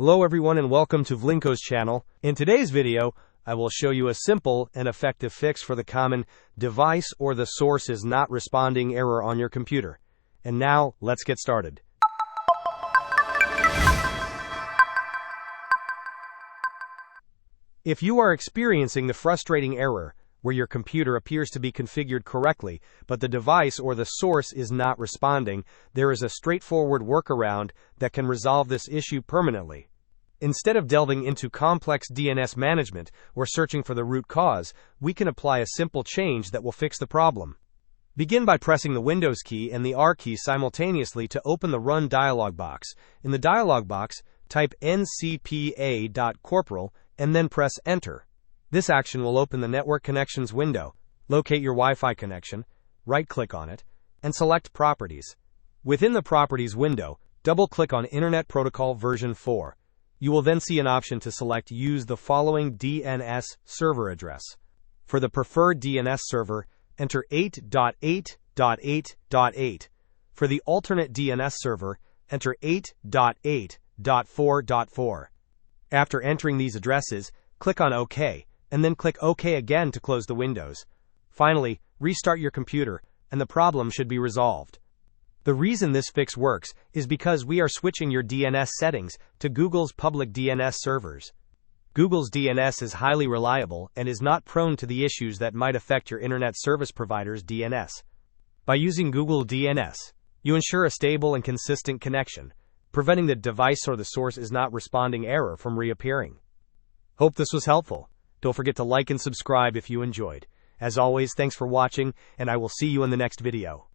Hello everyone and welcome to Vlinko's channel. In today's video, I will show you a simple and effective fix for the common device or the source is not responding error on your computer. And now, let's get started. If you are experiencing the frustrating error where your computer appears to be configured correctly, but the device or the source is not responding, there is a straightforward workaround that can resolve this issue permanently. Instead of delving into complex DNS management or searching for the root cause, we can apply a simple change that will fix the problem. Begin by pressing the Windows key and the R key simultaneously to open the Run dialog box. In the dialog box, type ncpa.corporal and then press Enter. This action will open the Network Connections window. Locate your Wi-Fi connection, right-click on it, and select Properties. Within the Properties window, double-click on Internet Protocol version 4. You will then see an option to select Use the following DNS server address. For the preferred DNS server, enter 8.8.8.8. For the alternate DNS server, enter 8.8.4.4. After entering these addresses, click on OK, and then click OK again to close the windows. Finally, restart your computer, and the problem should be resolved. The reason this fix works is because we are switching your DNS settings to Google's public DNS servers. Google's DNS is highly reliable and is not prone to the issues that might affect your internet service provider's DNS. By using Google DNS, you ensure a stable and consistent connection, preventing the device or the source is not responding error from reappearing. Hope this was helpful. Don't forget to like and subscribe if you enjoyed. As always, thanks for watching, and I will see you in the next video.